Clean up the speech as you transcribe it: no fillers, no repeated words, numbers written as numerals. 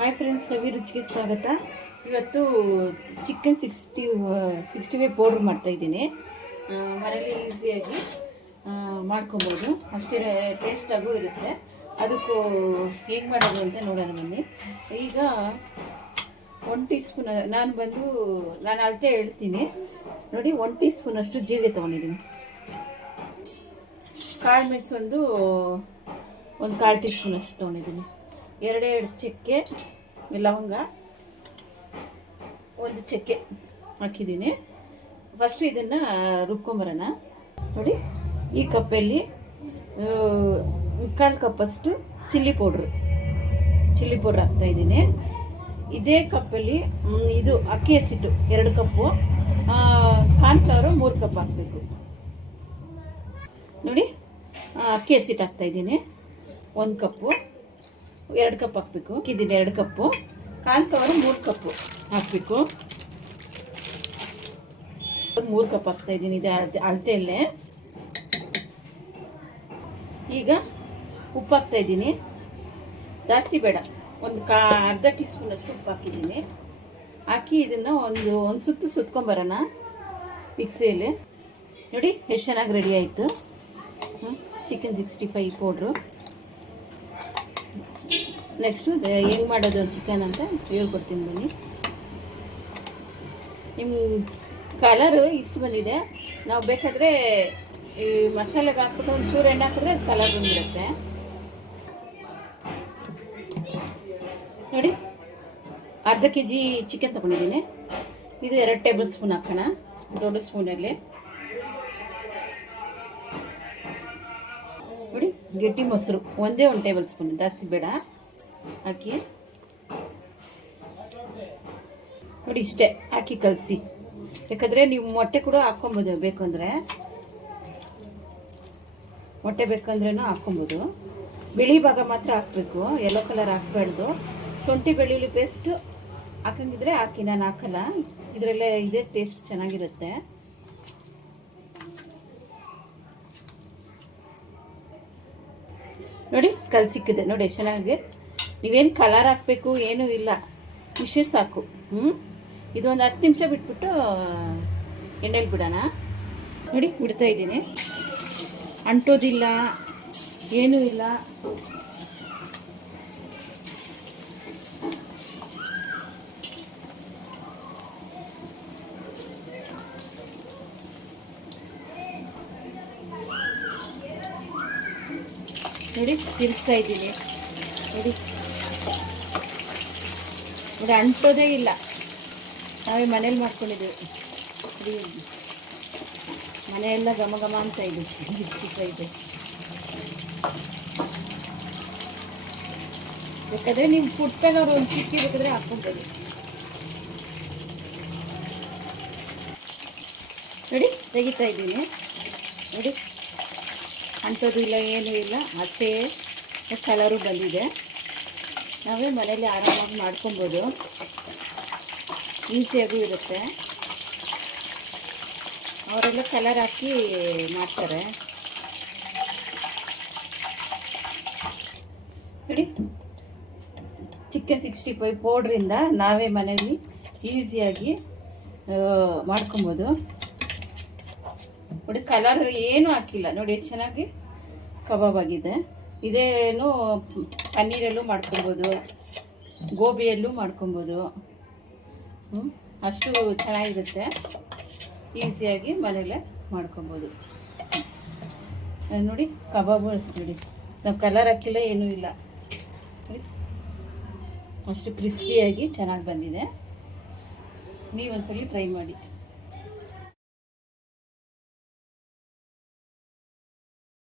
Hi friends, ರುಚಿಗೆ ಸ್ವಾಗತ. ಇವತ್ತು ಚಿಕನ್ 65 ಪೌಡ್ರ್ ಮಾಡ್ತಾಯಿದ್ದೀನಿ. ಮನೇಲಿ ಈಸಿಯಾಗಿ ಮಾಡ್ಕೊಬೋದು, ಅಷ್ಟೇ ಟೇಸ್ಟಾಗೂ ಇರುತ್ತೆ. ಅದಕ್ಕೂ ಹೇಗೆ ಮಾಡೋದು ಅಂತ ನೋಡೋಣ ಬನ್ನಿ. ಈಗ 1 ಟೀ ಸ್ಪೂನ್, ನಾನು ಅಳತೆ ಹೇಳ್ತೀನಿ ನೋಡಿ. 1 ಟೀ ಸ್ಪೂನಷ್ಟು ಜೀರಿಗೆ ತೊಗೊಂಡಿದ್ದೀನಿ. ಕಾಳು ಮೆಣಸು ಒಂದು 1/4 ಟೀ ಸ್ಪೂನಷ್ಟು ತೊಗೊಂಡಿದ್ದೀನಿ. 2 ಚಕ್ಕೆ, ಲವಂಗ, 1 ಚಕ್ಕೆ ಹಾಕಿದ್ದೀನಿ. ಫಸ್ಟು ಇದನ್ನು ರುಬ್ಕೊಂಬರೋಣ. ನೋಡಿ, ಈ ಕಪ್ಪಲ್ಲಿ 1/4 ಕಪ್ಪಷ್ಟು ಚಿಲ್ಲಿ ಪೌಡ್ರ್ ಹಾಕ್ತಾಯಿದ್ದೀನಿ. ಇದೇ ಕಪ್ಪಲ್ಲಿ ಇದು ಅಕ್ಕಿ ಹಸಿಟ್ಟು 2 ಕಪ್ಪು, ಕಾರ್ನ್ಫ್ಲವರು 3 ಕಪ್ ಹಾಕಬೇಕು. ನೋಡಿ, ಅಕ್ಕಿ ಹಸಿಟ್ಟು ಹಾಕ್ತಾಯಿದ್ದೀನಿ 1 ಕಪ್ಪು, 2 ಕಪ್ ಹಾಕಬೇಕು. ಇದನ್ನು 2 ಕಪ್ಪು, ಕಾರ್ನ್ಫ್ಲವರು 3 ಕಪ್ಪು ಹಾಕಬೇಕು. 3 ಕಪ್ ಹಾಕ್ತಾಯಿದ್ದೀನಿ, ಇದು ಅಳತೆಯಲ್ಲೇ. ಈಗ ಉಪ್ಪು ಹಾಕ್ತಾಯಿದ್ದೀನಿ, ಜಾಸ್ತಿ ಬೇಡ, ಅರ್ಧ ಟೀ ಸ್ಪೂನಷ್ಟು ಉಪ್ಪು ಹಾಕಿದ್ದೀನಿ. ಹಾಕಿ ಇದನ್ನು ಒಂದು ಸುತ್ತು ಸುತ್ಕೊಂಬರೋಣ ಮಿಕ್ಸಿಯಲ್ಲಿ. ನೋಡಿ ಎಷ್ಟು ಚೆನ್ನಾಗಿ ರೆಡಿ ಆಯಿತು ಚಿಕನ್ 65 ಪೌಡ್ರು. ನೆಕ್ಸ್ಟು ಹೆಂಗೆ ಮಾಡೋದು ಚಿಕನ್ ಅಂತ ಹೇಳ್ಕೊಡ್ತೀನಿ ಬನ್ನಿ. ನಿಮ್ಮ ಕಲರು ಇಷ್ಟು ಬಂದಿದೆ. ನಾವು ಬೇಕಾದರೆ ಈ ಮಸಾಲೆಗೆ ಹಾಕ್ಬಿಟ್ಟು ಒಂಚೂರು ಎಣ್ಣೆ ಹಾಕಿದ್ರೆ ಕಲರ್ ಬಂದಿರುತ್ತೆ. ನೋಡಿ, ಅರ್ಧ kg ಚಿಕನ್ ತೊಗೊಂಡಿದ್ದೀನಿ. ಇದು 2 ಟೇಬಲ್ ಸ್ಪೂನ್ ಹಾಕೋಣ, ದೊಡ್ಡ ಸ್ಪೂನಲ್ಲಿ. ನೋಡಿ, ಗಟ್ಟಿ ಮೊಸರು 1 ಟೇಬಲ್ ಸ್ಪೂನ್, ಜಾಸ್ತಿ ಬೇಡ ಹಾಕಿ. ನೋಡಿ, ಇಷ್ಟೇ ಹಾಕಿ ಕಲಸಿ. ಬೇಕಾದರೆ ನೀವು ಮೊಟ್ಟೆ ಕೂಡ ಹಾಕ್ಕೊಬೋದು, ಮೊಟ್ಟೆ ಬೇಕಂದ್ರೂ ಹಾಕ್ಕೊಬೋದು. ಬಿಳಿ ಭಾಗ ಮಾತ್ರ ಹಾಕಬೇಕು, ಯೆಲ್ಲೋ ಕಲರ್ ಹಾಕಬಾರ್ದು. ಶುಂಠಿ ಬೆಳ್ಳುಳ್ಳಿ ಪೇಸ್ಟ್ ಹಾಕಂಗಿದ್ರೆ ಹಾಕಿ, ನಾನು ಹಾಕಲ್ಲ. ಇದರಲ್ಲೇ ಇದೇ ಟೇಸ್ಟ್ ಚೆನ್ನಾಗಿರುತ್ತೆ. ನೋಡಿ, ಕಲಸಿಕ್ಕಿದೆ ನೋಡಿ ಎಷ್ಟು ಚೆನ್ನಾಗಿ. ನೀವೇನು ಕಲರ್ ಹಾಕಬೇಕು ಏನೂ ಇಲ್ಲ, ಇಷ್ಟೇ ಸಾಕು. ಇದು ಒಂದು 10 ನಿಮಿಷ ಬಿಟ್ಬಿಟ್ಟು ಎಣ್ಣೆಲಿ ಬಿಡೋಣ. ನೋಡಿ, ಬಿಡ್ತಾ ಇದ್ದೀನಿ, ಅಂಟೋದಿಲ್ಲ, ಏನೂ ಇಲ್ಲ. ನೋಡಿ, ತಿರುಗ್ತಾ ಇದ್ದೀನಿ. ನೋಡಿ, ಅಂಟೋದೇ ಇಲ್ಲ, ನಾವೇ ಮನೇಲಿ ಮಾಡ್ಕೊಂಡಿದ್ದೀವಿ. ಮನೆಯೆಲ್ಲ ಘಮ ಘಮ ಅಂತ ಇದೆ. ಬೇಕಾದರೆ ನೀವು ಫುಡ್ ಕಲರ್ ಒಂದು ಚಿಕ್ಕಿ ಬೇಕಾದರೆ ಹಾಕ್ಕೊಬೋದು. ನೋಡಿ, ತೆಗಿತಾ ಇದ್ದೀನಿ. ನೋಡಿ, ಅಂಥದ್ದು ಇಲ್ಲ, ಏನೂ ಇಲ್ಲ, ಅಷ್ಟೇ ಕಲರು ಬಂದಿದೆ. ನಾವೇ ಮನೇಲಿ ಆರಾಮಾಗಿ ಮಾಡ್ಕೊಬೋದು, ಈಸಿಯಾಗೂ ಇರುತ್ತೆ. ಅವರೆಲ್ಲ ಕಲರ್ ಹಾಕಿ ಮಾಡ್ತಾರೆ. ನೋಡಿ, ಚಿಕನ್ 65 ಪೌಡ್ರಿಂದ ನಾವೇ ಮನೇಲಿ ಈಸಿಯಾಗಿ ಮಾಡ್ಕೊಬೋದು. ನೋಡಿ, ಕಲರ್ ಏನೂ ಹಾಕಿಲ್ಲ. ನೋಡಿ ಎಷ್ಟು ಚೆನ್ನಾಗಿ ಕಬಾಬ್ ಆಗಿದೆ. ಇದೇನು ಪನ್ನೀರಲ್ಲೂ ಮಾಡ್ಕೊಬೋದು, ಗೋಬಿಯಲ್ಲೂ ಮಾಡ್ಕೊಬೋದು. ಅಷ್ಟು ಚೆನ್ನಾಗಿರುತ್ತೆ, ಈಸಿಯಾಗಿ ಮನೇಲೆ ಮಾಡ್ಕೊಬೋದು. ನೋಡಿ, ಕಬಾಬು ಅಷ್ಟು ನೋಡಿ, ನಾವು ಕಲರ್ ಹಾಕಿಲ್ಲ, ಏನೂ ಇಲ್ಲ. ನೋಡಿ, ಅಷ್ಟು ಕ್ರಿಸ್ಪಿಯಾಗಿ ಚೆನ್ನಾಗಿ ಬಂದಿದೆ. ನೀವೊಂದ್ಸಲಿ ಟ್ರೈ ಮಾಡಿ.